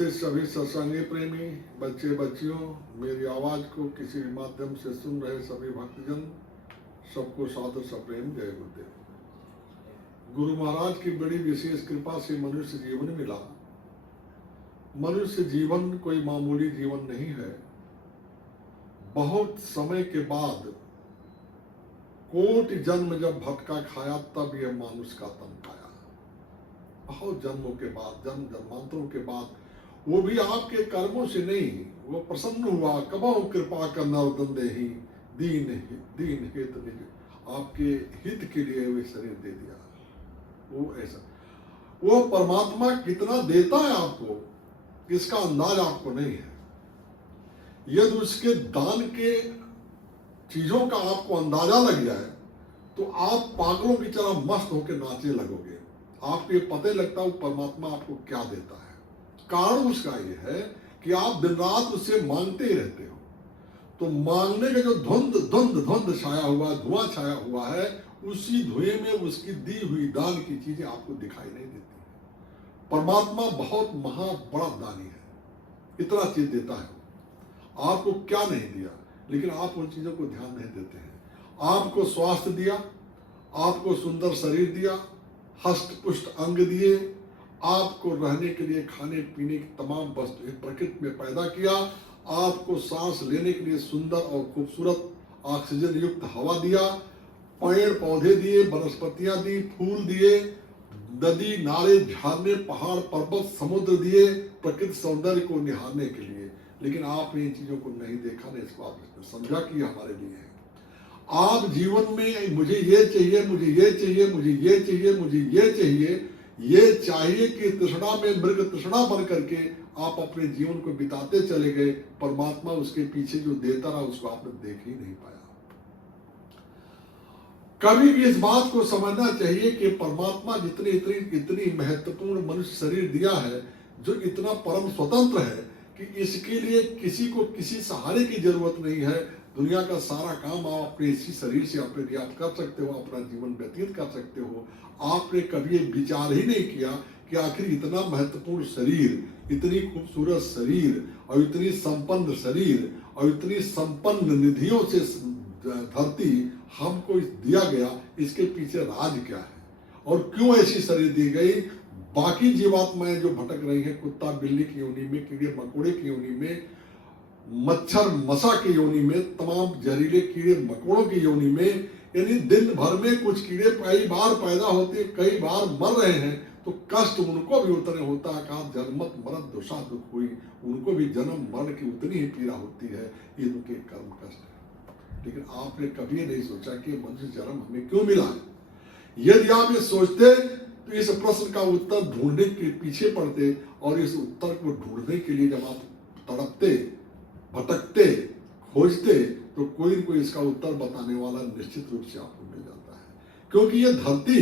उपस्थित सभी सत्संगी प्रेमी, बच्चे बच्चियों, मेरी आवाज को किसी भी माध्यम से सुन रहे सभी भक्तजन, सबको सादर सप्रेम जय गुरुदेव। गुरु महाराज की बड़ी विशेष कृपा से मनुष्य जीवन मिला। मनुष्य जीवन कोई मामूली जीवन नहीं है। बहुत समय के बाद कोटि जन्म जब भटका खाया तब यह मानुष का तन पाया। बहुत जन्मों के बाद, जन्म जन्मांतरों के बाद, वो भी आपके कर्मों से नहीं, वो प्रसन्न हुआ। कबहु कृपा कर नरदन देहि दीन हित निज, आपके हित के लिए वे शरीर दे दिया। वो ऐसा, वो परमात्मा कितना देता है आपको, इसका अंदाज आपको नहीं है। यदि उसके दान के चीजों का आपको अंदाजा लग जाए तो आप पागलों की तरह मस्त होकर नाचने लगोगे। आपको ये पता लगता है परमात्मा आपको क्या देता है। कारण उसका ये है कि आप दिन रात उससे मांगते ही रहते हो। तो मांगने का जो धुंध छाया हुआ, धुआं छाया हुआ है, उसी धुएं में उसकी दी हुई दान की चीजें आपको दिखाई नहीं देती। परमात्मा बहुत बड़ा दानी है, इतना चीज देता है। आपको क्या नहीं दिया, लेकिन आप उन चीजों को ध्यान नहीं देते हैं। आपको स्वास्थ्य दिया, आपको सुंदर शरीर दिया, हष्ट पुष्ट अंग दिए, आपको रहने के लिए खाने पीने की तमाम वस्तु प्रकृति में पैदा किया, आपको सांस लेने के लिए सुंदर और खूबसूरत ऑक्सीजन युक्त हवा दिया, पेड़ पौधे दिए, वनस्पतियां दी, फूल दिए, नदी नाले झरने पहाड़ पर्वत समुद्र दिए प्रकृति सौंदर्य को निहारने के लिए। लेकिन आपने इन चीजों को नहीं देखा, नहीं इसको आपने समझा कि हमारे लिए है। आप जीवन में मुझे ये चाहिए, मुझे ये चाहिए, मुझे ये चाहिए, मुझे ये चाहिए, ये चाहिए कि तृष्णा में मृग तृष्णा बन करके आप अपने जीवन को बिताते चले गए। परमात्मा उसके पीछे जो देता रहा उसको आपने देख ही नहीं पाया। कभी भी इस बात को समझना चाहिए कि परमात्मा जितनी इतनी महत्वपूर्ण मनुष्य शरीर दिया है, जो इतना परम स्वतंत्र है कि इसके लिए किसी को किसी सहारे की जरूरत नहीं है। दुनिया का सारा काम आप अपने इसी शरीर से अपने लिए आप कर सकते हो, अपना जीवन व्यतीत कर सकते हो। आपने कभी विचार ही नहीं किया कि आखिर इतना महत्वपूर्ण शरीर, इतनी खूबसूरत शरीर और इतनी संपन्न शरीर और इतनी संपन्न निधियों से धरती हमको दिया गया, इसके पीछे राज क्या है और क्यों ऐसी शरीर दी गई। बाकी जीवात्माएं जो भटक रही हैं, कुत्ता बिल्ली की योनि में, कीड़े मकोड़े की योनि में, मच्छर मसा की योनि में, तमाम जहरीले कीड़े मकोड़ों की योनि में, यानी दिन भर में कुछ कीड़े कई बार पैदा होते, कई बार मर रहे हैं, तो कष्ट उनको भी उतने होता है। कहा जन्मत मरत दुषा दुख हुई, उनको भी जन्म मरण की उतनी ही पीड़ा होती है। ये उनके कर्म कष्ट है। लेकिन आपने कभी नहीं सोचा कि मनुष्य जन्म हमें क्यों मिला है। यदि आप ये सोचते तो इस प्रश्न का उत्तर ढूंढने के पीछे पड़ते, और इस उत्तर को ढूंढने के लिए जब आप तड़पते, भटकते, खोजते, तो कोई न कोई इसका उत्तर बताने वाला निश्चित रूप से आपको मिल जाता है। क्योंकि ये धरती,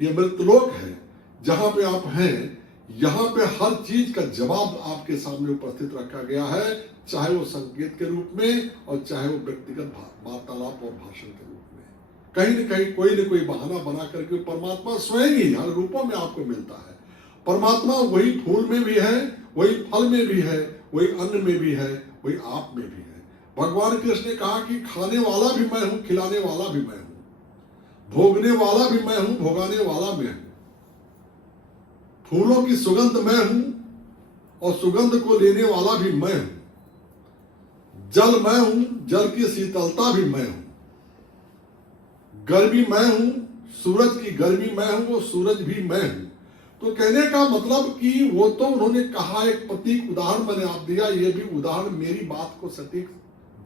ये मृतलोक है जहां पे आप हैं। यहाँ पे हर चीज का जवाब आपके सामने उपस्थित रखा गया है, चाहे वो संकेत के रूप में और चाहे वो व्यक्तिगत वार्तालाप और भाषण के रूप में। कहीं न कहीं कोई न कोई बहाना बना करके परमात्मा स्वयं ही हर रूपों में आपको मिलता है। परमात्मा वही फूल में भी है, वही फल में भी है, वही अन्न में भी है, वही आप में भी है। भगवान कृष्ण ने कहा कि खाने वाला भी मैं हूं, खिलाने वाला भी मैं हूं, भोगने वाला भी मैं हूं, भोगाने वाला मैं हूं। फूलों की सुगंध मैं हूं और सुगंध को लेने वाला भी मैं हूं। जल मैं हूं, जल की शीतलता भी मैं हूं। गर्मी मैं हूं, सूरज की गर्मी मैं हूं, वो सूरज भी मैं हूं। तो कहने का मतलब कि वो तो उन्होंने कहा, एक प्रतीक उदाहरण मैंने आप दिया, ये भी उदाहरण मेरी बात को सटीक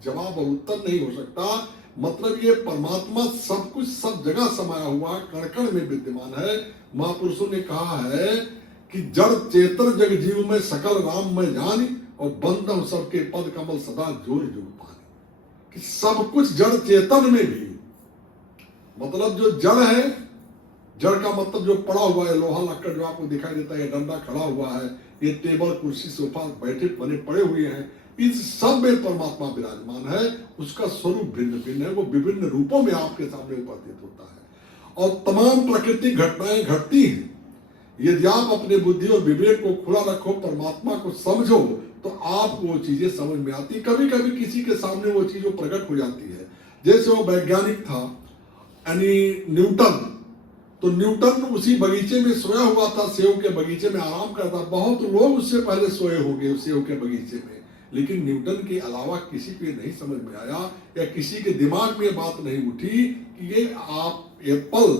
जवाब और उत्तर नहीं हो सकता। मतलब ये परमात्मा सब कुछ सब जगह समाया हुआ, कण कण में विद्यमान है। महापुरुषों ने कहा है कि जड़ चेतन जग जीव में सकल राम में जानी, और बंधन सबके पद कमल सदा जोर जोर पानी। कि सब कुछ जड़ चेतन में भी, मतलब जो जड़ है, जड़ का मतलब जो पड़ा हुआ है, लोहा लक्कड़ जो आपको दिखाई देता है, डंडा खड़ा हुआ है, ये टेबल कुर्सी सोफा बैठे बने पड़े हुए हैं, इस सब में परमात्मा विराजमान है। उसका स्वरूप भिन्न भिन्न है, वो विभिन्न रूपों में आपके सामने उपस्थित होता है। और तमाम प्राकृतिक घटनाएं घटती हैं, यदि आप अपने बुद्धि और विवेक को खुला रखो, परमात्मा को समझो, तो आपको वो चीजें समझ में आती। कभी कभी किसी के सामने वो चीज प्रकट हो जाती है। जैसे वो वैज्ञानिक था यानी न्यूटन, तो न्यूटन उसी बगीचे में सोया हुआ था, सेब के बगीचे में आराम करता। बहुत लोग उससे पहले सोए हो गए सेब के बगीचे में, लेकिन न्यूटन के अलावा किसी को नहीं समझ में आया या किसी के दिमाग में ये बात नहीं उठी कि ये आप एप्पल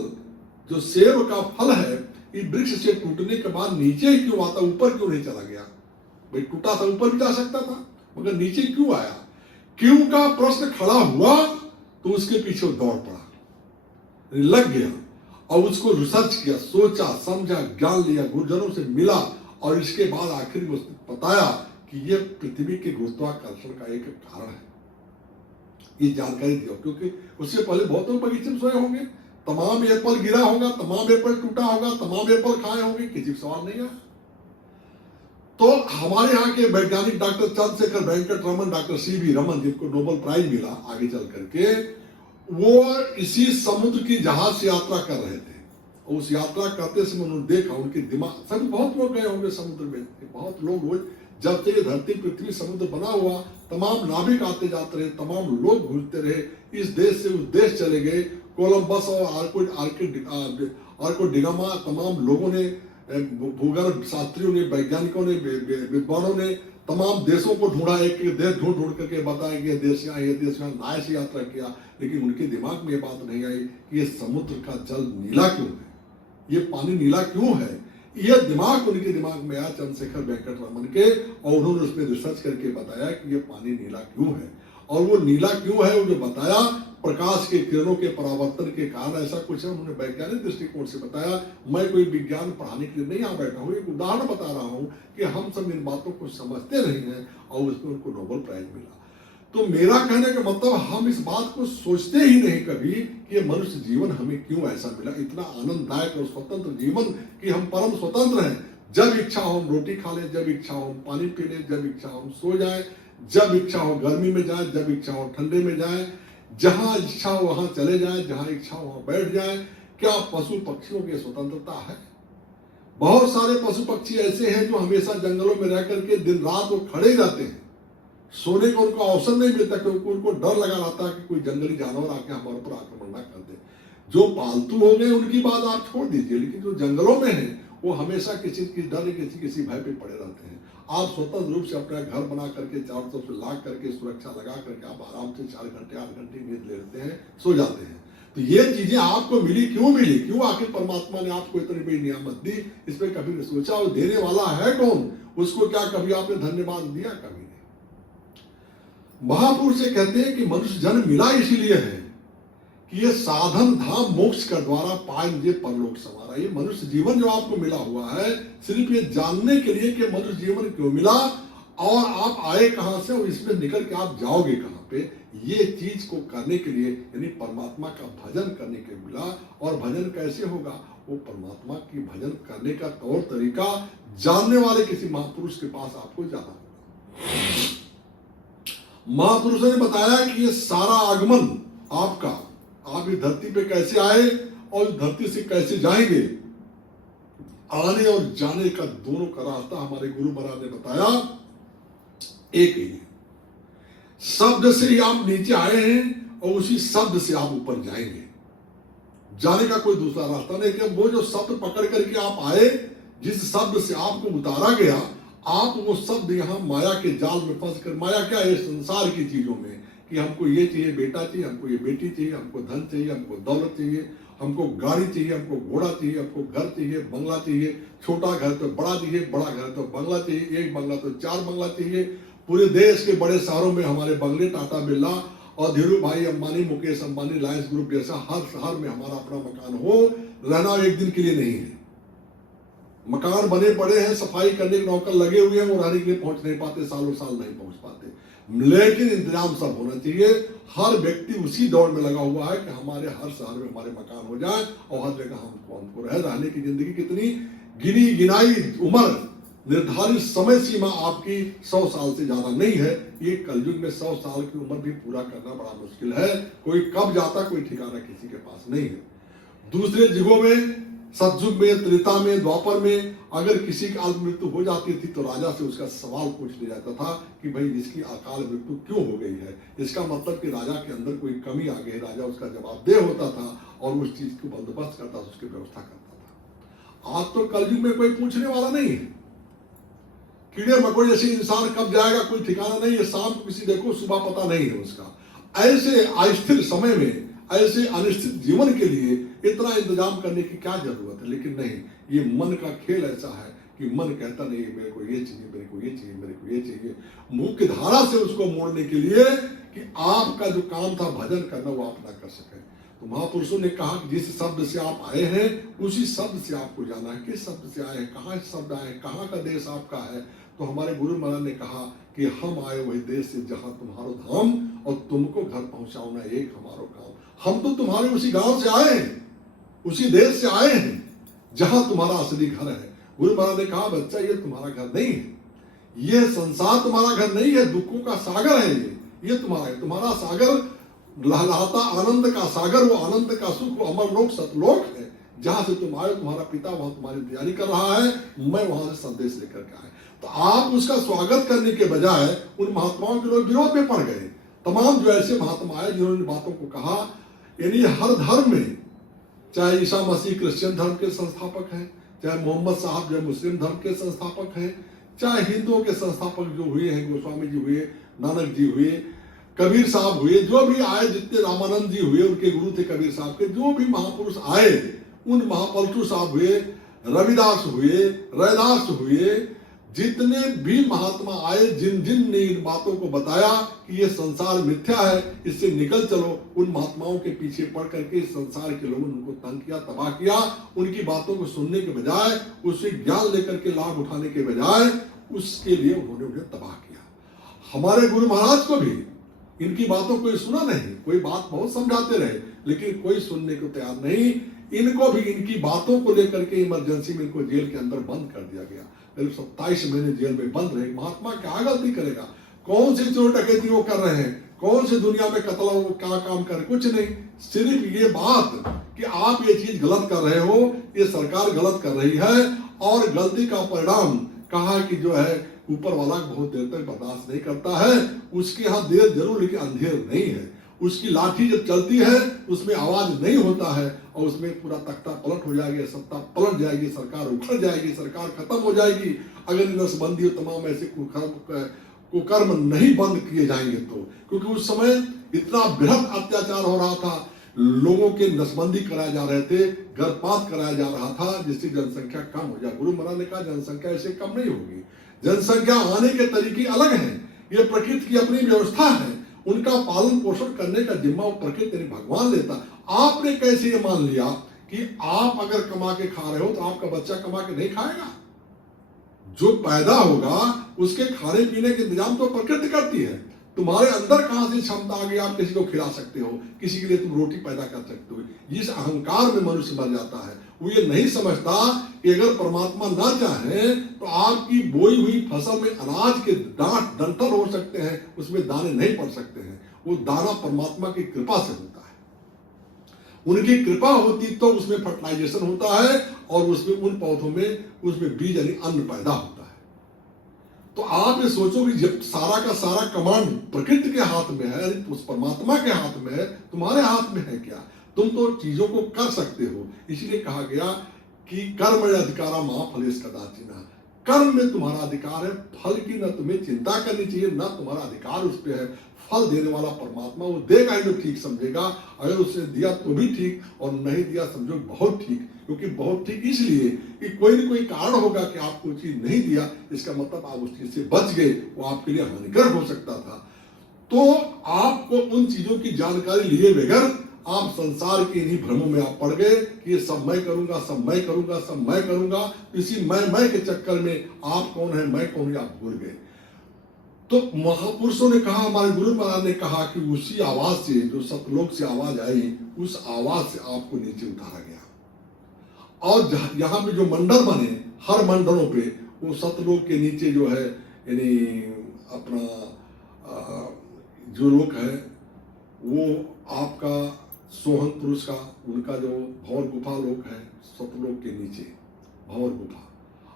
जो सेब का फल है, ये वृक्ष से टूटने के बाद नीचे ही क्यों आता, ऊपर क्यों नहीं चला गया? भाई टूटा था, ऊपर भी जा सकता था, मगर नीचे क्यों आया? क्यों का प्रश्न खड़ा हुआ तो उसके पीछे दौड़ पड़ा, लग गया और उसको रिसर्च किया, सोचा समझा, ज्ञान लिया, गुरुजनों से मिला और इसके बाद आखिर में उसने बताया कि यह पृथ्वी के गुरुत्वाकर्षण का एक कारण है। ये जानकारी दिया, क्योंकि उससे पहले बहुत लोग बगीचे में सोए होंगे, तमाम एप्पल गिरा होगा, तमाम एप्पल टूटा होगा, तमाम एप्पल खाए होंगे, किसी सवाल नहीं आया। तो हमारे यहाँ के वैज्ञानिक doctor Chandrashekhar Venkata Raman, doctor CV Raman, जिनको नोबेल प्राइज मिला आगे चल करके, वो इसी समुद्र की जहाज से यात्रा कर रहे थे। उस यात्रा करते समय उन्होंने देखा, उनके दिमाग, सभी बहुत लोग गए होंगे समुद्र में, बहुत लोग रोज, जब से ये धरती पृथ्वी समुद्र बना हुआ, तमाम नाविक आते जाते रहे, तमाम लोग घूमते रहे, इस देश से उस देश चले गए। कोलंबस और आर्को डिगामा, तमाम लोगों ने, भूगर्भ शास्त्रियों ने, वैज्ञानिकों ने, विद्वानों ने तमाम देशों को ढूंढा, एक एक देश ढूंढ ढूंढ करके बताया कि ये देश यहाँ नाव से यात्रा किया, लेकिन उनके दिमाग में ये बात नहीं आई कि ये समुद्र का जल नीला क्यों है, ये पानी नीला क्यों है। ये दिमाग उनके दिमाग में आया चंद्रशेखर वेंकट रमन के, और उन्होंने उसमें रिसर्च करके बताया कि ये पानी नीला क्यों है। और वो नीला क्यों है, वो जो बताया, प्रकाश के किरणों के परावर्तन के कारण ऐसा कुछ है। उन्होंने वैज्ञानिक दृष्टिकोण से बताया। मैं कोई विज्ञान पढ़ाने के लिए नहीं आ बैठा हूँ, एक उदाहरण बता रहा हूँ कि हम सब इन बातों को समझते नहीं हैं, और उसमें उनको नोबेल प्राइज मिला। तो मेरा कहने का मतलब, हम इस बात को सोचते ही नहीं कभी कि ये मनुष्य जीवन हमें क्यों ऐसा मिला, इतना आनंददायक और स्वतंत्र जीवन कि हम परम स्वतंत्र हैं। जब इच्छा हो हम रोटी खा लें, जब इच्छा हो हम पानी पी लें, जब इच्छा हो हम सो जाएं, जब इच्छा हो गर्मी में जाएं, जब इच्छा हो ठंडे में जाएं, जहां इच्छा हो वहां चले जाएं, जहां इच्छा हो वहां बैठ जाएं। क्या पशु पक्षियों की स्वतंत्रता है? बहुत सारे पशु पक्षी ऐसे हैं जो हमेशा जंगलों में रह करके दिन रात वो खड़े रहते हैं, सोने को उनको अवसर नहीं मिलता, क्योंकि उनको डर लगा रहता है कि कोई जंगली जानवर आके हमारे पर आक्रमण ना कर दे। जो पालतू हो गए उनकी बात आप छोड़ दीजिए, लेकिन जो जंगलों में है वो हमेशा किसी की डर, किसी भय पे पड़े रहते हैं। आप स्वतंत्र रूप से अपना घर बना करके, चारों तरफ से लाग करके, सुरक्षा लगा करके आप आराम से 4 घंटे 8 घंटे नींद ले लेते हैं, सो जाते हैं। तो ये चीजें आपको मिली, क्यों मिली? क्यों आखिर परमात्मा ने आपको इतनी बड़ी नियामत दी? इस पर कभी नहीं सोचा? वो देने वाला है कौन? उसको क्या कभी आपने धन्यवाद दिया? कभी नहीं। महापुरुष से कहते हैं कि मनुष्य जन्म मिला इसीलिए है कि ये साधन धाम मोक्ष का द्वारा पाए मुझे परलोक संवारा। ये मनुष्य जीवन जो आपको मिला हुआ है, सिर्फ ये जानने के लिए कि मनुष्य जीवन क्यों मिला और आप आए कहां से और इसमें निकल के आप जाओगे कहां पे, ये चीज को करने के लिए, यानी परमात्मा का भजन करने के लिए मिला। और भजन कैसे होगा? वो परमात्मा की भजन करने का तौर तरीका जानने वाले किसी महापुरुष के पास आपको जाना होगा। महापुरुषों ने बताया कि ये सारा आगमन आपका, आप इस धरती पे कैसे आए और धरती से कैसे जाएंगे, आने और जाने का दोनों का रास्ता हमारे गुरु महाराज ने बताया एक ही है। शब्द से ही आप नीचे आए हैं और उसी शब्द से आप ऊपर जाएंगे। जाने का कोई दूसरा रास्ता नहीं। कि वो जो शब्द पकड़ करके आप आए, जिस शब्द से आपको उतारा गया, आप वो शब्द यहाँ माया के जाल में फंस कर, माया क्या है? संसार की चीजों में, कि हमको ये चाहिए, बेटा चाहिए, हमको ये बेटी चाहिए, हमको धन चाहिए, हमको दौलत चाहिए, हमको गाड़ी चाहिए, हमको घोड़ा चाहिए, हमको घर चाहिए, बंगला चाहिए, छोटा घर तो बड़ा चाहिए, बड़ा घर तो बंगला चाहिए, एक बंगला तो 4 बंगला चाहिए। पूरे देश के बड़े शहरों में हमारे बंगले, टाटा बिरला और धीरू भाई अंबानी, मुकेश अंबानी, रिलायंस ग्रुप जैसा हर शहर में हमारा अपना मकान हो। रहना एक दिन के लिए नहीं है। मकान बने पड़े हैं, सफाई करने के नौकर लगे हुए हैं, वो रहने के लिए पहुंच नहीं पाते, सालों साल नहीं पहुंच पाते, लेकिन इंतजाम सब होना चाहिए। हर व्यक्ति उसी दौड़ में लगा हुआ है कि हमारे हर शहर में हमारे मकान हो जाए और हर जगह हमको रहने की जिंदगी कितनी गिनी गिनाई उम्र, निर्धारित समय सीमा आपकी 100 साल से ज्यादा नहीं है। ये कलयुग में 100 साल की उम्र भी पूरा करना बड़ा मुश्किल है। कोई कब जाता कोई ठिकाना किसी के पास नहीं है। दूसरे युगों में सतयुग में, त्रेता में, द्वापर में अगर किसी की अकाल मृत्यु हो जाती थी तो राजा से उसका सवाल पूछ लिया जाता था कि भाई इसकी अकाल मृत्यु क्यों हो गई है। इसका मतलब कि राजा के अंदर कोई कमी आ गई, राजा उसका जवाबदेह होता था और उस चीज को बंदोबस्त करता था, उसकी व्यवस्था करता था। आज तो कलयुग में कोई पूछने वाला नहीं है। कीड़े मकोड़े जैसे इंसान कब जाएगा कोई ठिकाना नहीं है, शाम को किसी देखो सुबह पता नहीं है उसका। ऐसे अस्थिर समय में, ऐसे अनिश्चित जीवन के लिए इतना इंतजाम करने की क्या जरूरत है। लेकिन नहीं, ये मन का खेल ऐसा है कि मन कहता नहीं मेरे को ये चाहिए, मेरे को ये चाहिए, मेरे को ये चाहिए। मुख्य धारा से उसको मोड़ने के लिए कि आपका जो काम था भजन करना वो आप ना कर सके। तो महापुरुषों ने कहा कि जिस शब्द से आप आए हैं उसी शब्द से आपको जाना है। किस शब्द से आए हैं, कहाँ से शब्द आए, कहाँ का देश आपका है। तो हमारे गुरु महाराज ने कहा कि हम आए वही देश से जहां तुम्हारो धाम और तुमको घर पहुंचाना एक हमारो काम। हम तो तुम्हारे उसी गांव से आए हैं, उसी देश से आए हैं जहां तुम्हारा असली घर है। गुरु महाराज ने कहा बच्चा ये तुम्हारा घर नहीं है, ये संसार तुम्हारा घर नहीं है, दुखों का सागर है ये तुम्हारा है। तुम्हारा सागर लहलाता आनंद का सागर, वो आनंद का सुख, वो अमर लोक सतलोक है जहां से तुम आए। तुम्हारा पिता वहां तुम्हारी तैयारी कर रहा है, मैं वहां से संदेश लेकर के आए। तो आप उसका स्वागत करने के बजाय उन महात्माओं के लोग विरोध में पड़ गए। तमाम जो ऐसे महात्मा आए जिन्होंने बातों को कहा, यानी हर धर्म में, चाहे ईसा मसीह क्रिश्चियन धर्म के संस्थापक हैं, चाहे मोहम्मद साहब जो मुस्लिम धर्म के संस्थापक हैं, चाहे हिंदुओं के संस्थापक जो हुए हैं, गोस्वामी जी हुए, नानक जी हुए, कबीर साहब हुए, जो भी आए, जितने रामानंद जी हुए उनके गुरु थे कबीर साहब के, जो भी महापुरुष आए, उन महापलटू साहब हुए, रविदास हुए, रैदास हुए, जितने भी महात्मा आए, जिन जिन ने इन बातों को बताया कि ये संसार मिथ्या है, इससे निकल चलो, उन महात्माओं के पीछे पड़ करके इस संसार के लोगों ने उनको तंग किया, तबाह किया। उनकी बातों को सुनने के बजाय, उससे ज्ञान लेकर के लाभ उठाने के बजाय, उसके लिए उन्होंने उन्हें तबाह किया। हमारे गुरु महाराज को भी इनकी बातों को सुना नहीं, कोई बात बहुत समझाते रहे लेकिन कोई सुनने को तैयार नहीं। इनको भी इनकी बातों को लेकर के इमरजेंसी में इनको जेल के अंदर बंद कर दिया गया। 27 महीने जेल में बंद रहे। महात्मा क्या गलती करेगा, कौन सी चोर डकैती वो कर रहे हैं, कौन सी दुनिया में कत्ल वो क्या काम कर, कुछ नहीं। सिर्फ ये बात कि आप ये चीज गलत कर रहे हो, ये सरकार गलत कर रही है, और गलती का परिणाम कहा कि जो है ऊपर वाला बहुत देर तक बर्दाश्त नहीं करता है। उसके यहाँ देर जरूर लेकिन अंधेर नहीं है। उसकी लाठी जब चलती है उसमें आवाज नहीं होता है और उसमें पूरा तख्ता पलट हो जाएगी, सत्ता पलट जाएगी, सरकार उखड़ जाएगी, सरकार खत्म हो जाएगी अगर नसबंदी और तमाम ऐसे कुकर्म नहीं बंद किए जाएंगे तो। क्योंकि उस समय इतना बृहद अत्याचार हो रहा था, लोगों के नसबंदी कराए जा रहे थे, गर्भपात कराया जा रहा था, जिससे जनसंख्या कम हो जाए। गुरु महाराज ने कहा जनसंख्या ऐसे कम नहीं होगी, जनसंख्या आने के तरीके अलग हैं, ये प्रकृति की अपनी व्यवस्था है, उनका पालन पोषण करने का जिम्मा वो प्रकृति यानी भगवान लेता। आपने कैसे ये मान लिया कि आप अगर कमा के खा रहे हो तो आपका बच्चा कमा के नहीं खाएगा? जो पैदा होगा उसके खाने पीने के इंतजाम तो प्रकृति करती है। तुम्हारे अंदर कहां से क्षमता आ गई आप किसी को खिला सकते हो, किसी के लिए तुम रोटी पैदा कर सकते हो। इस अहंकार में मनुष्य मर जाता है। वो ये नहीं समझता कि अगर परमात्मा ना चाहे तो आपकी बोई हुई फसल में अनाज के डांट डंठल हो सकते हैं, उसमें दाने नहीं पड़ सकते हैं। वो दाना परमात्मा की कृपा से होता है। उनकी कृपा होती तो उसमें फर्टिलाइजेशन होता है और उसमें उन पौधों में उसमें बीज यानी अन्न पैदा होता है। तो आप ये सोचो कि जब सारा का सारा कमांड प्रकृति के हाथ में है, उस परमात्मा के हाथ में है, तुम्हारे हाथ में है क्या? तुम तो चीजों को कर सकते हो। इसलिए कहा गया कि कर्म अधिकारा महाफलेश कदाचिना, कर्म में तुम्हारा अधिकार है, फल की न तुम्हें चिंता करनी चाहिए, न तुम्हारा अधिकार उस पर है। फल देने वाला परमात्मा वो देगा ही तो ठीक समझेगा। अगर उसने दिया तो भी ठीक और नहीं दिया समझो बहुत ठीक। क्योंकि बहुत ठीक इसलिए कि कोई न कोई कारण होगा कि आपको चीज नहीं दिया, इसका मतलब आप उस चीज से बच गए, वो आपके लिए हानिकर हो सकता था। तो आपको उन चीजों की जानकारी लिए बगैर आप संसार के इन्हीं भ्रमों में आप पड़ गए कि ये सब मैं करूंगा, सब मैं करूंगा, सब मैं करूंगा। इसी मैं के चक्कर में आप कौन है, मैं कौन है, आप भूल गए। तो महापुरुषों ने कहा, हमारे गुरु महाराज ने कहा कि उसी आवाज से, जो सतलोक से आवाज आई, उस आवाज से आपको नीचे उतारा गया। और यहाँ पे जो मंडल बने, हर मंडलों पे वो सतलोक के नीचे जो है यानी अपना जो लोक है वो आपका सोहन पुरुष का, उनका जो भंवर गुफा लोक है सतलोक के नीचे भंवर गुफा,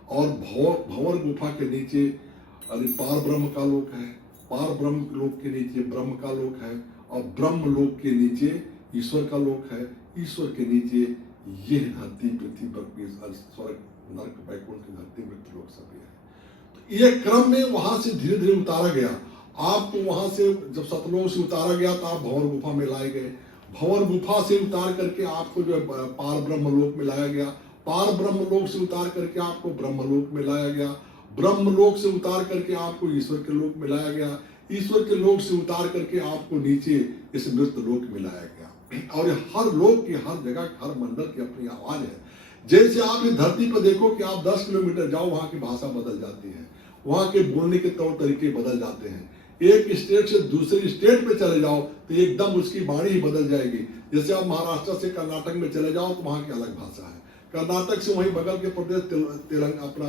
और भंवर गुफा के नीचे पार ब्रह्म का लोक है, पार ब्रह्म लोक के नीचे ब्रह्म का लोक है, और ब्रह्म लोक के नीचे ईश्वर का लोक है, ईश्वर के नीचे ये धरती पृथ्वी पर स्वर्ग नरक वैकुंठ की धरती मृत्यु लोक सब है। तो ये क्रम में वहां से धीरे धीरे उतारा गया। आपको वहां से जब सतलोक से उतारा गया तो आप भंवर गुफा में लाए गए, भंवर गुफा से उतार करके आपको जो पार ब्रह्म लोक में लाया गया, पार ब्रह्म लोक से उतार करके आपको ब्रह्म लोक में लाया गया, ब्रह्म लोक से उतार करके आपको ईश्वर के लोक में लाया गया, ईश्वर के लोक से उतार करके आपको नीचे इस मृत लोक में लाया गया। और हर लोक की, हर जगह, हर मंडल की अपनी आवाज है। जैसे आप इस धरती पर देखो कि आप 10 किलोमीटर जाओ, वहां की भाषा बदल जाती है, वहां के बोलने के तौर तरीके बदल जाते हैं। एक स्टेट से दूसरे स्टेट पे चले जाओ तो एकदम उसकी वाणी ही बदल जाएगी। जैसे आप महाराष्ट्र से कर्नाटक में चले जाओ तो वहां की अलग भाषा है, कर्नाटक से वहीं बगल के प्रदेश तेलंगाना अपना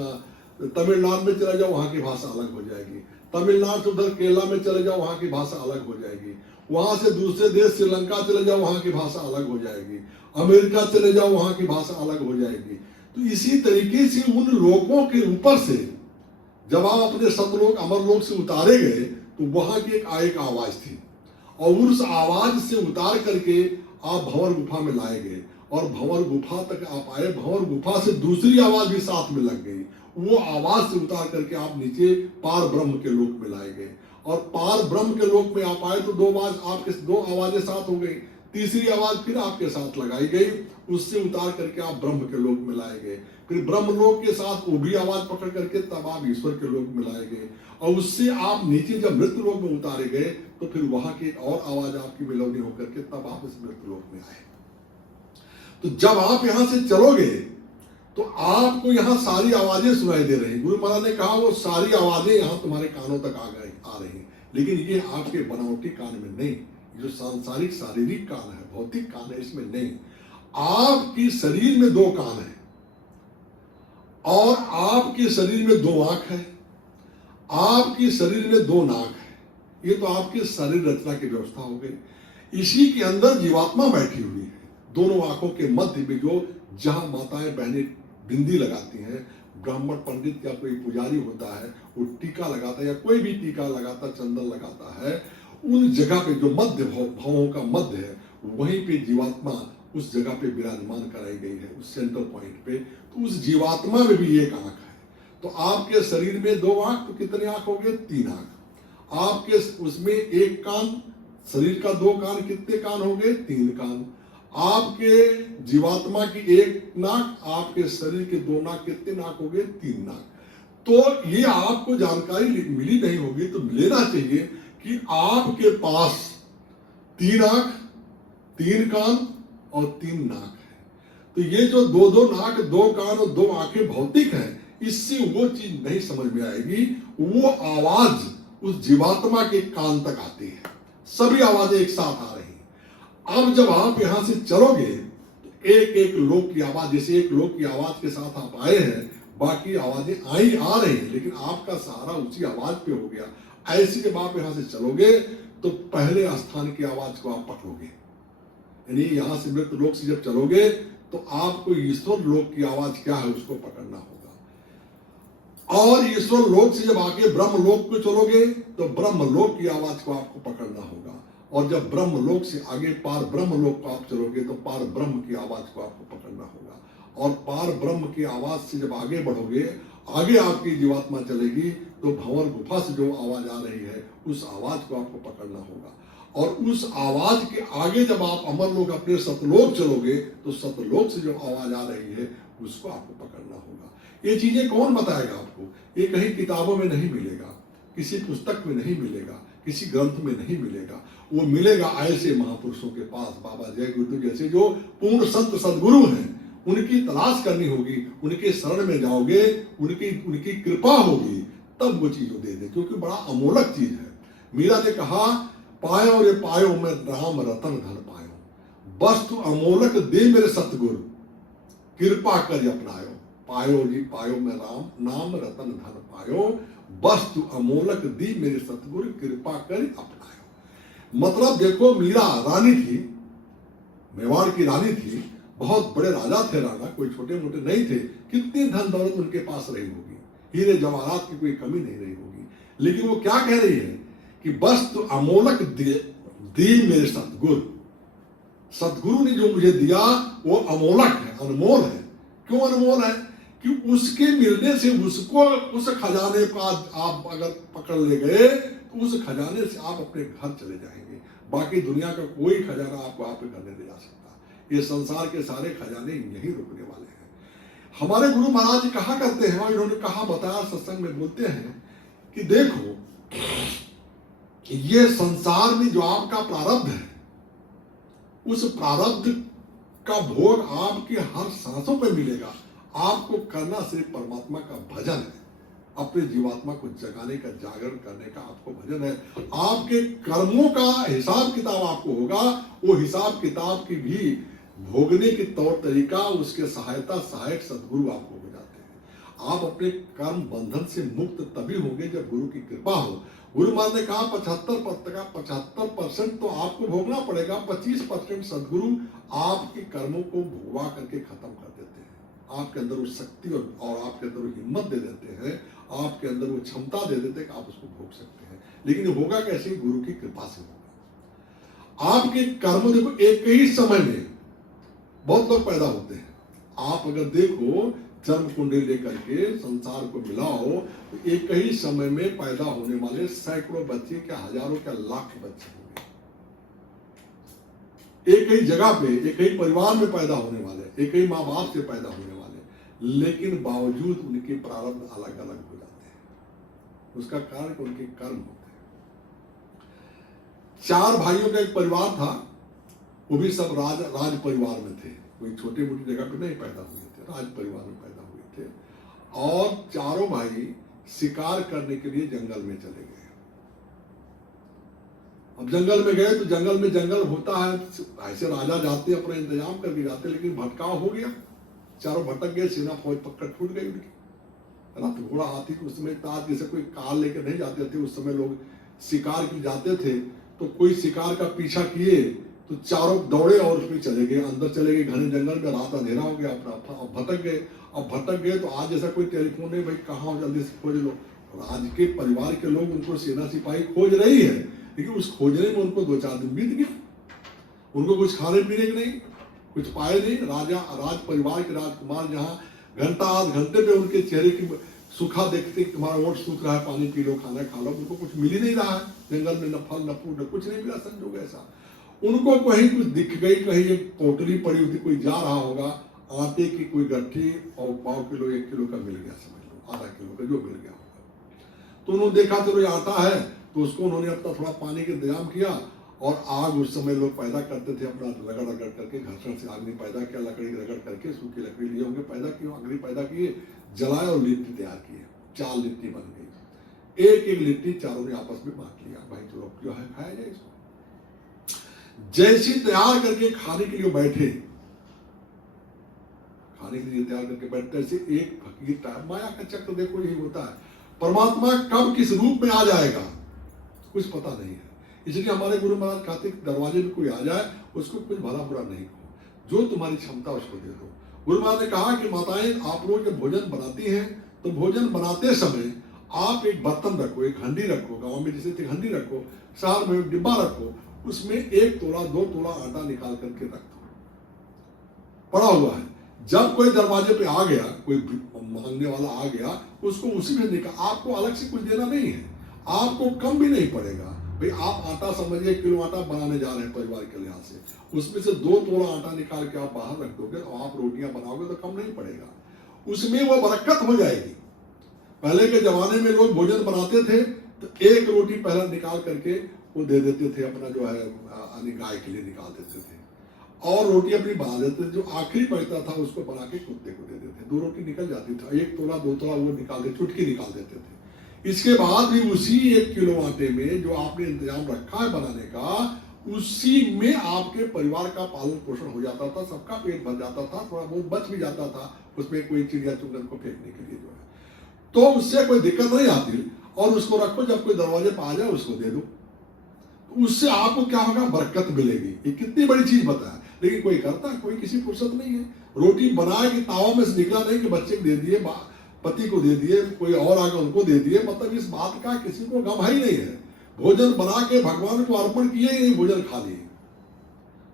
तमिलनाडु में चले जाओ वहां की भाषा अलग हो जाएगी, तमिलनाडु से उधर केरला में चले जाओ वहां की भाषा अलग हो जाएगी, वहां से दूसरे देश श्रीलंका चले जाओ वहां की भाषा अलग हो जाएगी, अमेरिका चले जाओ वहां की भाषा अलग हो जाएगी। तो इसी तरीके से उन लोगों के ऊपर से जब आप अपने सतलोक अमरलोक से उतारे गए तो वहां की एक आवाज थी, और उस आवाज से उतार करके आप भंवर गुफा में लाए गए, और भंवर गुफा तक आप आए। भंवर गुफा से दूसरी आवाज भी साथ में लग गई, वो आवाज से उतार करके आप नीचे पार ब्रह्म के लोक में लाए गए, और पार ब्रह्म के लोक में आप आए तो दो आवाजें साथ हो गई, तीसरी आवाज फिर आपके साथ लगाई गई, उससे उतार करके आप ब्रह्म के लोक में लाए गए। फिर ब्रह्म लोक के साथ वो भी आवाज पकड़ करके तब आप ईश्वर के लोक में लाए गए, और उससे आप नीचे जब मृत्यु लोक में उतारे गए तो फिर वहां की और आवाज आपकी मिलौनी होकर के तब आप इस मृत्यु लोक में आए। तो जब आप यहां से चलोगे तो आपको यहां सारी आवाजें सुनाई दे रही। गुरु महाराज ने कहा वो सारी आवाजें यहां तुम्हारे कानों तक आ रही, लेकिन ये आपके बनावटी कान में नहीं, जो सांसारिक शारीरिक कान है, भौतिक कान है, इसमें नहीं। आपकी शरीर में 2 कान है, और आपके शरीर में 2 आंख है, आपके शरीर में 2 नाक है। ये तो आपके शरीर रचना की व्यवस्था हो गई। इसी के अंदर जीवात्मा बैठी हुई है, दोनों आंखों के मध्य में जो जहां माताएं बहनें बिंदी लगाती हैं, ब्राह्मण पंडित या कोई पुजारी होता है वो टीका लगाता है, या कोई भी टीका लगाता, चंदन लगाता है, उन जगह पे जो मध्य भावों का मध्य है वहीं पे जीवात्मा उस जगह पे विराजमान कराई गई है, उस सेंटर पॉइंट पे। तो उस जीवात्मा में भी 1 आंख है। तो आपके शरीर में 2 आंख, तो कितने आंख हो गए? 3 आंख। आपके उसमें 1 कान, शरीर का 2 कान, कितने कान हो गए? 3 कान। आपके जीवात्मा की 1 नाक, आपके शरीर के 2 नाक, कितने नाक हो गए? 3 नाक। तो ये आपको जानकारी मिली नहीं होगी तो लेना चाहिए कि आपके पास 3 आंख, 3 कान और 3 नाक है। तो ये जो 2 नाक, 2 कान और 2 आंखें भौतिक हैं, इससे वो चीज नहीं समझ में आएगी। वो आवाज उस जीवात्मा के कान तक आती है, सभी आवाजें एक साथ आ रही। अब जब आप यहां से चलोगे तो एक लोक की आवाज, जैसे एक लोक की आवाज के साथ आप आए हैं, बाकी आवाजें आ रही हैं, लेकिन आपका सहारा उसी आवाज पे हो गया। ऐसे जब आप यहां से चलोगे तो पहले स्थान की आवाज को आप पकड़ोगे, यानी यहां से मृत्यु लोक से जब चलोगे तो आपको ईश्वर लोक की आवाज क्या है उसको पकड़ना होगा, और ईश्वर लोक से जब आके ब्रह्म लोक को चलोगे तो ब्रह्म लोक की आवाज को आपको पकड़ना होगा, और जब ब्रह्म लोक से आगे पार ब्रह्म लोक को आप चलोगे तो पार ब्रह्म की आवाज को आपको पकड़ना होगा, और पार ब्रह्म की आवाज से जब आगे बढ़ोगे, आगे आपकी जीवात्मा चलेगी तो भंवर गुफा से जो आवाज आ रही है उस आवाज को आपको पकड़ना होगा, और उस आवाज के आगे जब आप अमर लोक अपने सतलोक चलोगे तो सतलोक से जो आवाज आ रही है उसको आपको पकड़ना होगा। ये चीजें कौन बताएगा आपको? ये कहीं किताबों में नहीं मिलेगा, किसी पुस्तक में नहीं मिलेगा, किसी ग्रंथ में नहीं मिलेगा। वो मिलेगा ऐसे महापुरुषों के पास, बाबा जय गुरु जैसे जो पूर्ण संत सदगुरु हैं, उनकी तलाश करनी होगी, उनके शरण में जाओगे, उनकी कृपा होगी, तब वो चीज दे दे, क्योंकि बड़ा अमोलक चीज है। मीरा ने कहा पायो रे पायो मैं राम रतन धन पायो, वस्तु अमोलक दे मेरे सतगुरु, कृपा कर अपनायो। पायो जी पायो मैं राम नाम रतन धन पायो, वस्तु अमोलक दी मेरे सतगुरु, कृपा कर अपनायो। मतलब देखो मीरा रानी थी, मेवाड़ की रानी थी, बहुत बड़े राजा थे राणा, कोई छोटे मोटे नहीं थे, कितनी धन दौलत उनके पास रही होगी, हीरे जवाहरात की कोई कमी नहीं रही होगी, लेकिन वो क्या कह रही है कि बस तो अमोलक दी मेरे सतगुरु, सतगुरु ने जो मुझे दिया वो अमोलक है, अनमोल है। क्यों अनमोल है? कि उसके मिलने से उसको, उस खजाने को आप अगर पकड़ ले गए तो उस खजाने से आप अपने घर चले जाएंगे, बाकी दुनिया का कोई खजाना आपको आप पे घर नहीं ले जा सकता। ये संसार के सारे खजाने यहीं रुकने वाले हैं। हमारे गुरु महाराज जी कहा करते हैं, इन्होंने कहा बताया, सत्संग में बोलते हैं कि देखो ये संसार में जो आपका प्रारब्ध है, उस प्रारब्ध का भोग आपके हर सांसों पे मिलेगा। आपको करना सिर्फ परमात्मा का भजन है, अपने जीवात्मा को जगाने का, जागरण करने का आपको भजन है। आपके कर्मों का हिसाब किताब आपको होगा, वो हिसाब किताब की भी भोगने की तौर तरीका, उसके सहायता सहायक सदगुरु आपको हो जाते हैं। आप अपने कर्म बंधन से मुक्त तभी होंगे जब गुरु की कृपा हो। गुरु महाराज ने कहा 75% तो आपको भोगना पड़ेगा, 25% सदगुरु आपके कर्मों को भोगवा करके खत्म कर देते हैं। आपके अंदर वो शक्ति और आपके अंदर वो हिम्मत दे देते हैं, आपके अंदर वो क्षमता दे देते हैं कि आप उसको भोग सकते हैं। लेकिन ये होगा कैसे? गुरु की कृपा से होगा। आपके कर्म देखो, एक ही समय में बहुत लोग पैदा होते हैं। आप अगर देखो जन्म कुंडली लेकर के संसार को मिलाओ तो एक ही समय में पैदा होने वाले सैकड़ों बच्चे, क्या हजारों, क्या लाख बच्चे होंगे। एक ही जगह पे, एक ही परिवार में पैदा होने वाले, एक ही माँ बाप से पैदा होने वाले, लेकिन बावजूद उनके प्रारब्ध अलग अलग हो जाते हैं। उसका कारण उनके कर्म होते हैं। 4 भाइयों का एक परिवार था, वो भी सब राज परिवार में थे, कोई छोटी मोटी जगह पे नहीं पैदा हुए थे, राज परिवार में पैदा हुए थे। और चारों भाई शिकार करने के लिए जंगल में चले गए। अब जंगल में गए तो जंगल होता है, ऐसे राजा जाते अपना इंतजाम करके जाते, लेकिन भटकाव हो गया, चारों भटक गए, सेना फौज पकड़ छूट गई उनकी। रथ घोड़ा हाथी उस समय ताज जैसे कोई कार लेकर नहीं जाते थे, उस समय लोग शिकार के जाते थे तो कोई शिकार का पीछा किए तो चारों दौड़े और उसमें चले गए, अंदर चले गए घने जंगल में, रात अंधेरा हो गया, अपना भटक गए। तो आज जैसा कोई टेलीफोन नहीं, भाई कहाँ हो, जल्दी से खोज लो। आज के परिवार के लोग, उनको सेना सिपाही खोज रही है, लेकिन उस खोजने में उनको 2-4 दिन बीत गए। उनको कुछ खाने पीने के नहीं, कुछ पाए नहीं। राज परिवार के राजकुमार जहाँ घंटा आध घंटे पे उनके चेहरे की सूखा देखते, तुम्हारा ओट सूख रहा है, पानी पी लो, खाना खा लो, उनको कुछ मिल ही नहीं रहा है जंगल में, न फल न फूल न कुछ नहीं मिला। संजोग ऐसा उनको कहीं कुछ दिख गई, कहीं एक पोटली पड़ी होती, कोई जा रहा होगा, आटे की कोई गट्ठी और 1 किलो 1 किलो का मिल गया, समझ लो आधा किलो का जो मिल गया होगा। तो उन्होंने देखा चलो ये आटा है, तो उसको उन्होंने अपना थोड़ा पानी का इंतजाम किया। और आग उस समय लोग पैदा करते थे, अपना रगड़ करके, घर्षण से आग नहीं पैदा किया, लकड़ी रगड़ करके, सूखी लकड़ी लिए होंगे, पैदा किए, अग्नि पैदा किए, जलाए और लिट्टी तैयार किए। 4 लिट्टी बन गई, एक लिट्टी चारों ने आपस में बांट लिया, भाई चलो क्यों है, खाया जाए इसको। जैसी तैयार करके खाने के लिए बैठे, खाने के लिए तैयार करके बैठते, ऐसे एक फकीर टाइम, माया का चक्र देखो यही होता है। परमात्मा कब किस रूप में आ जाएगा कुछ पता नहीं है। इसलिए हमारे गुरु महाराज कहते दरवाजे में कोई आ जाए उसको कुछ भला बुरा नहीं कहो, जो तुम्हारी क्षमता उसको दे दो। गुरु महाराज ने कहा कि माताएं आप लोग जब भोजन बनाती हैं तो भोजन बनाते समय आप एक बर्तन रखो, एक हंडी रखो, गांव में जैसे हंडी रखो, शहर में डिब्बा रखो, उसमें 1 तोला 2 तोला आटा निकाल करके रख दो, पड़ा हुआ है। जब कोई दरवाजे पे आ गया, कोई मांगने वाला आ गया, उसको उसी में निकाल, आपको अलग से कुछ देना नहीं है, आपको कम भी नहीं पड़ेगा। भाई आप आटा समझिए 1 किलो आटा बनाने जा रहे हैं परिवार के लिहाज से, उसमें से 2 तोला आटा निकाल के आप बाहर रख दोगे और आप रोटियां बनाओगे तो कम नहीं पड़ेगा, उसमें वो बरकत हो जाएगी। पहले के जमाने में लोग भोजन बनाते थे तो 1 रोटी पहले निकाल करके वो दे देते थे, अपना जो है गाय के लिए निकाल देते थे, और रोटी अपनी बना देते थे, जो आखिरी बचता था उसको बना के कुत्ते को दे देते। 2 रोटी निकल जाती था, 1 तोला 2 तोला वो निकाल दे, चुटकी निकाल देते थे। इसके बाद भी उसी 1 किलो आटे में जो आपने इंतजाम रखा है बनाने का, उसी में आपके परिवार का पालन पोषण हो जाता था, सबका पेट भर जाता था, थोड़ा बहुत बच भी जाता था, उसमें कोई चिड़िया चुगन को फेंकने के लिए जो है, तो उससे कोई दिक्कत नहीं आती। और उसको रखो, जब कोई दरवाजे पर आ जाए उसको दे दो, तो उससे आपको क्या होगा, बरकत मिलेगी। ये कितनी बड़ी चीज बताया। लेकिन कोई करता है, कोई किसी फुर्सत नहीं है। रोटी बनाए कि तावा में से निकला नहीं कि बच्चे को दे दिए, पति को दे दिए, कोई और आगे उनको दे दिए, मतलब इस बात का किसी को गम ही नहीं है। भोजन बना के भगवान को अर्पण किए ही नहीं, भोजन खा लिए।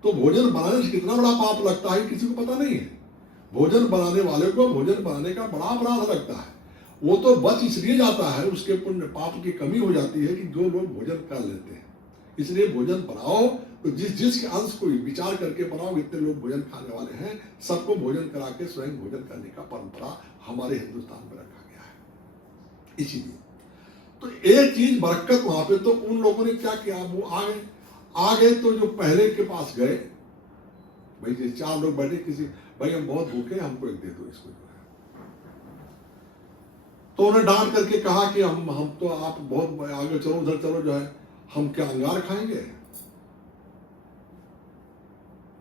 तो भोजन बनाने से कितना बड़ा पाप लगता है किसी को पता नहीं है। भोजन बनाने वाले को भोजन बनाने का बड़ा अपराध लगता है। वो तो बच इसलिए जाता है, उसके पुण्य पाप की कमी हो जाती है कि जो लोग भोजन कर लेते हैं। इसलिए भोजन बनाओ तो जिसके अंश को विचार करके बनाओ। इतने लोग भोजन खाने वाले हैं, सबको भोजन करा के स्वयं भोजन करने का परंपरा हमारे हिंदुस्तान में रखा गया है। इसीलिए तो एक चीज बरकत वहां पे, तो उन लोगों ने क्या किया, वो आ गए तो जो पहले के पास गए, भाई ये 4 लोग बैठे, किसी भाई हम बहुत भूखे, हमको एक दे दो इसको। तो उन्हें डांट करके कहा कि हम तो, आप बहुत आगे चलो, उधर चलो, जो है हम क्या अंगार खाएंगे।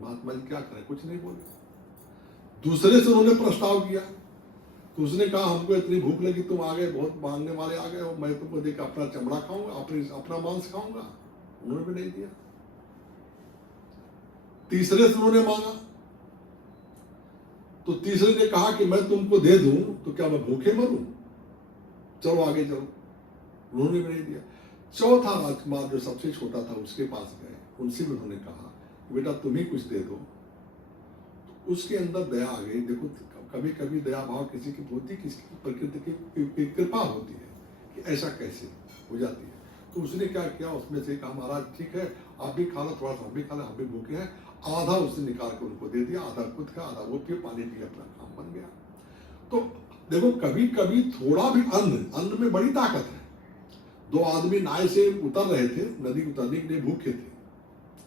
महात्मा जी क्या करें, कुछ नहीं बोले। दूसरे से उन्होंने प्रस्ताव किया तो उसने कहा हमको इतनी भूख लगी, तुम आ गए, बहुत मांगने वाले आ गए, और मैं तुमको देख अपना चमड़ा खाऊंगा, अपना मांस खाऊंगा। उन्होंने भी नहीं दिया। तीसरे से उन्होंने मांगा तो तीसरे ने कहा कि मैं तुमको दे दूं तो क्या मैं भूखे मरूं, चलो आगे चलो। उन्होंने भी नहीं दिया। चौथा राजकुमार जो सबसे छोटा था उसके पास गए, उनसे भी उन्होंने कहा बेटा तुम ही कुछ दे दो। तो उसके अंदर दया आ गई। देखो कभी कभी दया भाव किसी की होती, किसी की प्रकृति की कृपा होती है कि ऐसा कैसे हो जाती है। तो उसने क्या किया, उसमें से कहा महाराज ठीक है आप भी खा लो, थोड़ा सा हम भी खा लो, हम भी भूखे हैं। आधा उसने निकाल के उनको दे दिया, आधा खुद का, आधा वो पिए, पानी पिए, अपना काम बन गया। तो देखो कभी कभी थोड़ा भी अन्न में बड़ी ताकत है। 2 आदमी नाव से उतर रहे थे, नदी उतरने के लिए भूखे थे,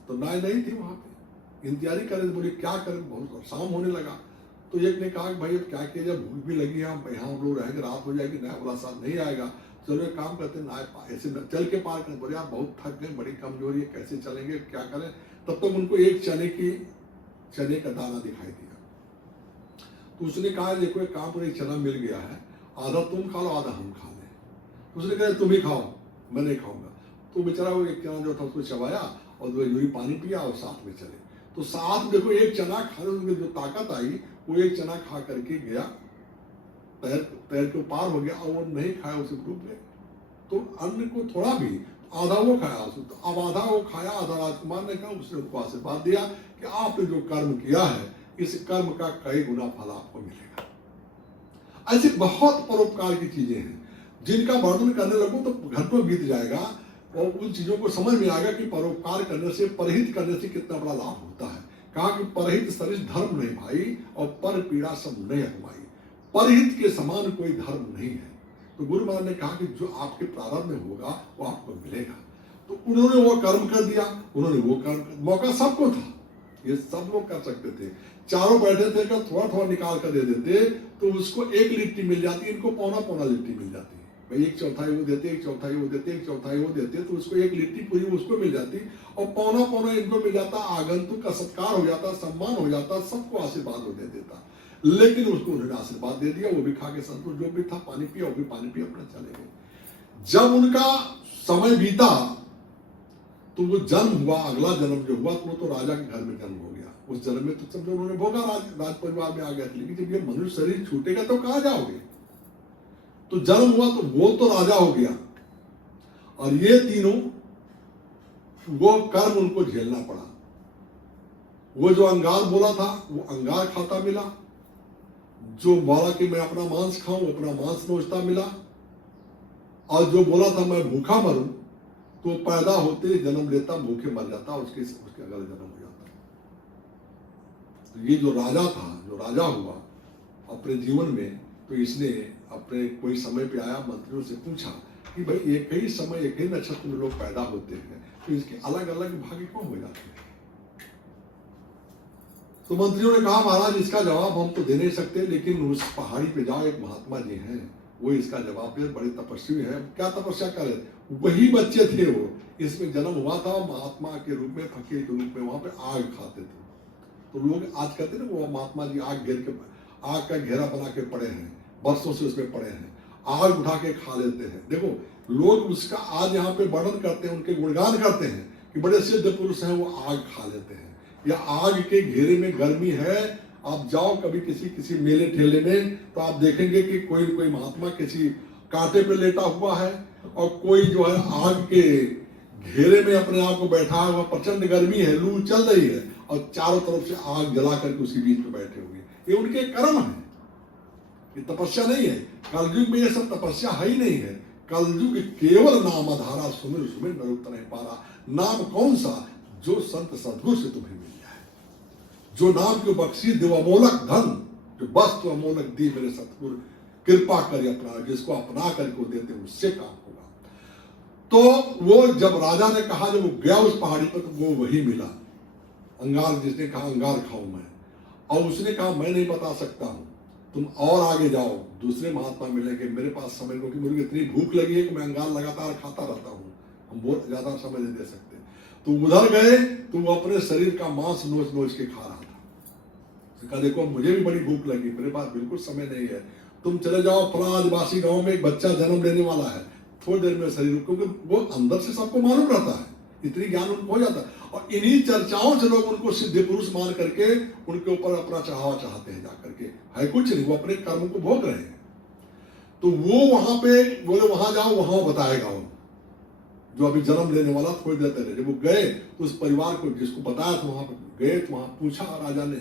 तो नाव नहीं थी वहां पे, इंतजारी करे, बोले क्या करें, बहुत शाम होने लगा। तो एक ने कहा भाई अब क्या किया, जब भूख भी लगी है, हम लोग रहेंगे, रात हो जाएगी, नाव वाला साथ नहीं आएगा, चलो एक काम करते, नाव ऐसे चल के पार करें। बोले आप बहुत थक गए, बड़ी कमजोरी है, कैसे चलेंगे, क्या करें। तब तक उनको एक चने का दाना दिखाई दिया। तो उसने कहा देखो एक काम पर, एक चना मिल गया है, आधा तुम खा लो, आधा हम खा लें। उसने कहा तुम ही खाओ, मैं नहीं खाऊंगा। तो बेचारा वो एक चना जो था उसको चबाया और 2 यूरी पानी पिया और साथ में चले। तो साथ देखो एक चना खाने जो ताकत आई, वो एक चना खा करके गया, पैर को पार हो गया, और वो नहीं खाया, उसे डूब गए। तो अन्न को थोड़ा भी, आधा वो खाया, तो अब आधा वो खाया, आधा राजकुमार ने कहा, उसने उनको आशीर्वाद दिया कि आपने जो कर्म किया है इस कर्म का कई गुना फल आपको मिलेगा। ऐसे बहुत परोपकार की चीजें हैं जिनका वर्णन करने लगो तो घर को बीत जाएगा, और उन चीजों को समझ में आएगा कि परोपकार करने से, परहित करने से कितना बड़ा लाभ होता है। कहा कि परहित सरिस धर्म नहीं भाई, और पर पीड़ा सब नहीं हमारी। परहित के समान कोई धर्म नहीं है। तो गुरु महाराज ने कहा कि जो आपके प्रारंभ में होगा वो आपको मिलेगा। तो उन्होंने वो कर्म कर दिया, उन्होंने वो कर्म, मौका सबको था, ये सब लोग कर सकते थे। चारों बैठे थे, अगर थोड़ा थोड़ा निकाल कर दे देते तो उसको 1 लिट्टी मिल जाती, इनको पौना लिट्टी मिल जाती। भाई 1/4 वो देते, 1/4 वो देते, 1/4 वो देते, तो उसको 1 लिट्टी पूरी उसको मिल जाती, और पौना इनको मिल जाता। आगंतुक का सत्कार हो जाता, सम्मान हो जाता, सबको आशीर्वाद वो दे देता। लेकिन उसको उन्होंने आशीर्वाद दे दिया, वो भी खा के संतुष्ट, जो भी था पानी पिया, वो भी पानी पिया, अपना चले गए। जब उनका समय बीता तो वो जन्म हुआ, अगला जन्म जो हुआ तो वो तो राजा के घर में जन्म हो गया। उस जन्म में तो समझो उन्होंने भोगा, राज परिवार में आ गया। लेकिन जब ये मनुष्य शरीर छूटेगा तो कहाँ जाओगे। तो जन्म हुआ तो वो तो राजा हो गया, और ये तीनों वो कर्म उनको झेलना पड़ा। वो जो अंगार बोला था वो अंगार खाता मिला, जो बोला कि मैं अपना मांस खाऊं अपना मांस नोचता मिला, और जो बोला था मैं भूखा मरूं तो पैदा होते जन्म लेता, भूखे मर जाता, उसके अगला जन्म हो जाता। तो ये जो राजा था, जो राजा हुआ अपने जीवन में, तो इसने अपने कोई समय पे आया, मंत्रियों से पूछा कि भाई एक ही समय एक ही नक्षत्र में लोग पैदा होते हैं, तो इसके अलग अलग भाग्य क्यों हो जाते हैं। तो मंत्रियों ने कहा महाराज इसका जवाब हम तो दे नहीं सकते, लेकिन उस पहाड़ी पे जाओ, एक महात्मा जी हैं वो इसका जवाब दे, बड़े तपस्वी हैं। क्या तपस्या करे, वही बच्चे थे वो, इसमें जन्म हुआ था महात्मा के रूप में, फकीर के रूप में, वहां पे आग खाते थे। तो लोग आज कहते ना वो महात्मा जी आग का घेरा बना के पड़े हैं, बरसों से उसमें पड़े हैं, आग उठा के खा लेते हैं। देखो लोग उसका आज यहाँ पे वर्णन करते हैं, उनके गुणगान करते हैं कि बड़े सिद्ध पुरुष हैं, वो आग खा लेते हैं। या आग के घेरे में गर्मी है। आप जाओ कभी किसी किसी मेले ठेले में तो आप देखेंगे कि कोई कोई महात्मा किसी कांटे पे लेटा हुआ है और कोई जो है आग के घेरे में अपने आप को बैठा हुआ, प्रचंड गर्मी है, लू चल रही है और चारों तरफ से आग जला करके उसी बीच में बैठे हुए। ये उनके कर्म है, ये तपस्या नहीं है। कलयुग में ये सब तपस्या है ही नहीं है। कलयुग केवल नाम आधारा, सुमिर सुमिर नरोत्तर नहीं पारा। नाम कौन सा? जो संत सद्गुरु से तुम्हें मिल जाए, जो नाम की बख्शी देव अमोलक धन, जो वस्तु अमोलक दी मेरे सतगुरु कृपा कर अपना, जिसको अपना करके देते उससे काम होगा। तो वो जब राजा ने कहा, जब वो गया उस पहाड़ी पर, तो वो वही मिला अंगार, जिसने कहा अंगार खाऊं मैं, और उसने कहा मैं नहीं बता सकता हूं, तुम और आगे जाओ, दूसरे महात्मा मिलेंगे, मेरे पास समय, क्योंकि मुझे इतनी भूख लगी है कि मैं अंगार लगातार खाता रहता हूँ, हम बहुत ज्यादा समय नहीं दे सकते। तो उधर गए तो वो अपने शरीर का मांस नोच नोच के खा रहा था। कहा देखो मुझे भी बड़ी भूख लगी, मेरे पास बिल्कुल समय नहीं है, तुम चले जाओ फला आदिवासी गांव में एक बच्चा जन्म लेने वाला है, थोड़ी देर में शरीर, क्योंकि वो अंदर से सबको मालूम रहता है, इतनी ज्ञान उनको हो जाता है। और इन्हीं चर्चाओं से लोग उनको सिद्ध पुरुष मान करके उनके ऊपर अपना चढ़ावा चाहते हैं, जाकर के है कुछ नहीं, वो अपने कर्म को भोग रहे हैं। तो वो वहां पे बोले वहां जाओ, वहां बताएगा वो जो अभी जन्म लेने वाला, थोड़ी देर पहले। जब वो गए तो उस परिवार को जिसको बताया था, वहां पर गए तो वहां पूछा राजा ने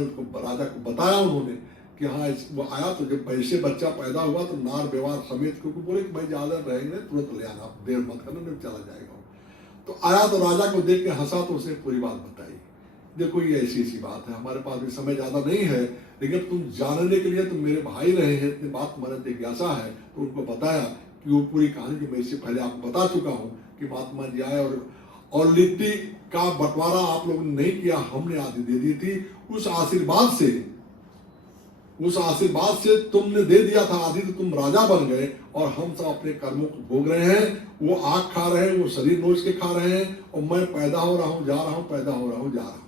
उसको, राजा को बताया उन्होंने कि हाँ वो आया, तो जब पैसे बच्चा पैदा हुआ तो नार व्यवहार समेत, क्योंकि बोले कि भाई ज्यादा रहेंगे तुरंत ले आना, देर मत करना, नहीं चला जाएगा। तो आया तो राजा को देख के हंसा, तो उसने पूरी बात बताई। देखो ये ऐसी ऐसी बात है, हमारे पास भी समय ज्यादा नहीं है, लेकिन तुम जानने के लिए, तुम मेरे भाई रहे हैं, इतनी बात तुम्हारे जिज्ञासा है, तो उनको बताया कि वो पूरी कहानी जो मैं इससे पहले आपको बता चुका हूँ कि महात्मा जी आए और लिट्टी का बंटवारा आप लोगों ने नहीं किया, हमने आधी दे दी थी। उस आशीर्वाद से तुमने दे दिया था आधी, तो तुम राजा बन गए और हम सब अपने कर्मों को भोग रहे हैं। वो आग खा रहे हैं, वो शरीर नोच के खा रहे हैं, और मैं पैदा हो रहा हूँ, जा रहा हूँ, पैदा हो रहा हूँ, जा रहा हूँ।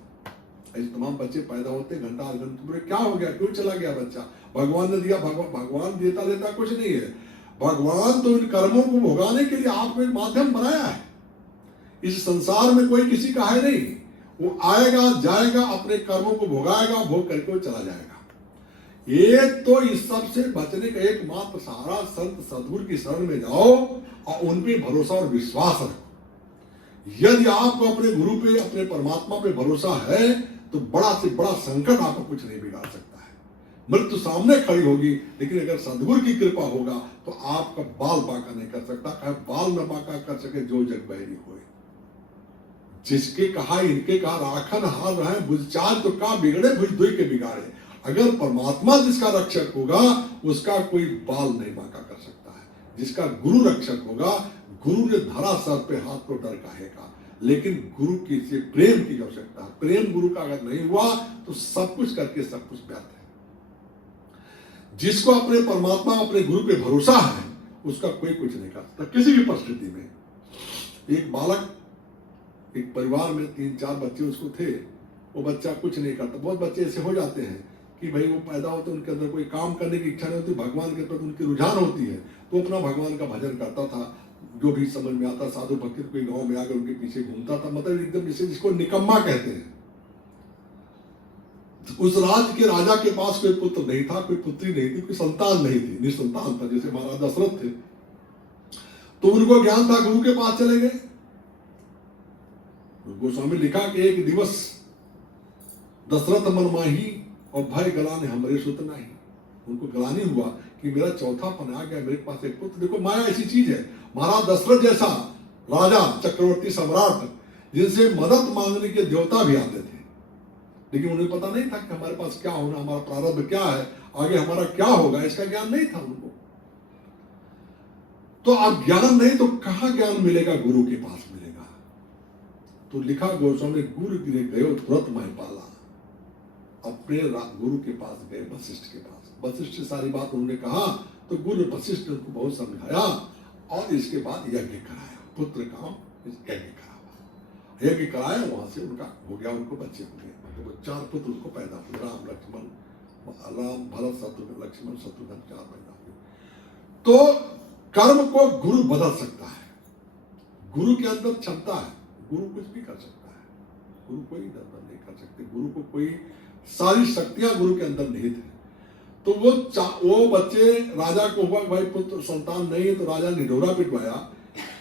ऐसे तमाम बच्चे पैदा होते, घंटा आध घंटे, तुम्हें क्या हो गया, क्यों चला गया बच्चा? भगवान ने दिया, भगवान देता कुछ नहीं है। भगवान तो इन कर्मों को भोगाने के लिए आपको एक माध्यम बनाया है। इस संसार में कोई किसी का है नहीं, वो आएगा जाएगा, अपने कर्मों को भोगाएगा, भोग करके वो चला जाएगा। एक तो इस सब से बचने का एकमात्र सहारा संत सद्गुरु की शरण में जाओ और उन पे भरोसा और विश्वास रखो। यदि आपको अपने गुरु पे, अपने परमात्मा पे भरोसा है, तो बड़ा से बड़ा संकट आपको कुछ नहीं बिगाड़ सकता है। मृत्यु सामने खड़ी होगी, लेकिन अगर सद्गुरु की कृपा होगा तो आपका बाल बांका नहीं कर सकता। कहे बाल न बांका कर सके जो जग बैरी होए। जिसके कहा इनके कहा राखन हार रहे, बुझचार तो का बिगड़े, भुज दुई के बिगाड़े। अगर परमात्मा जिसका रक्षक होगा, उसका कोई बाल नहीं बांका कर सकता है। जिसका गुरु रक्षक होगा, गुरु ने धरा सर पे हाथ को डर काहेगा, लेकिन गुरु की से प्रेम की आवश्यकता है। प्रेम गुरु का अगर नहीं हुआ तो सब कुछ करके सब कुछ व्यर्थ है। जिसको अपने परमात्मा, अपने गुरु पे भरोसा है, उसका कोई कुछ नहीं कर सकता किसी भी परिस्थिति में। एक बालक, एक परिवार में 3-4 बच्चे उसको थे, वो बच्चा कुछ नहीं करता। बहुत बच्चे ऐसे हो जाते हैं कि भाई वो पैदा होते, उनके अंदर कोई काम करने की इच्छा नहीं होती, भगवान के प्रति उनकी रुझान होती है, तो अपना भगवान का भजन करता था, जो भी समझ में आता। साधु भक्त कोई गांव में आकर उनके पीछे घूमता था, मतलब एकदम जिसको निकम्मा कहते हैं। उस राज्य के राजा के पास कोई पुत्र नहीं था, कोई पुत्री नहीं थी, कोई संतान नहीं थी, निसंतान था, जैसे महाराज दशरथ थे। तो उनको ज्ञान था, गुरु के पास चले गए। गोस्वामी लिखा कि एक दिवस दशरथ मन माही और भय गलाने हमरे सुत नहीं। उनको गलानी हुआ कि मेरा चौथापन आ गया, मेरे पास एक पुत्र। देखो माया ऐसी चीज है। महाराज दशरथ जैसा राजा, चक्रवर्ती सम्राट, जिनसे मदद मांगने के देवता भी आते थे, लेकिन उन्हें पता नहीं था कि हमारे पास क्या होना, हमारा प्रारब्ध क्या है, आगे हमारा क्या होगा, इसका ज्ञान नहीं था उनको। तो अब ज्ञान नहीं तो कहां ज्ञान मिलेगा, गुरु के पास मिलेगा। तो लिखा गोस्वामी, गुरु गिरे गयो तुरंत मैं पाला। अपने गुरु के पास गए, वशिष्ठ के पास। वशिष्ठ सारी बात उन्होंने कहा, तो गुरु वशिष्ठ उनको बहुत समझाया और इसके बाद यज्ञ कराया। पुत्र काम यज्ञ कराया, यज्ञ कराया, वहां से उनका हो गया, उनको बच्चे हो गए। तो 4 पुत्र उनको पैदा हुए, राम भरत शत्रुघ्न, लक्ष्मण शत्रुघ्न, 4 पैदा हुए। तो कर्म को गुरु बदल सकता है, गुरु के अंदर क्षमता है, गुरु कुछ भी कर सकता है। गुरु कोई दंडन नहीं कर सकते। गुरु को कोई सारी शक्तियां गुरु के अंदर निहित है। तो वो बच्चे राजा को हुआ भाई पुत्र संतान नहीं है, तो राजा निढोरा पिटवाया।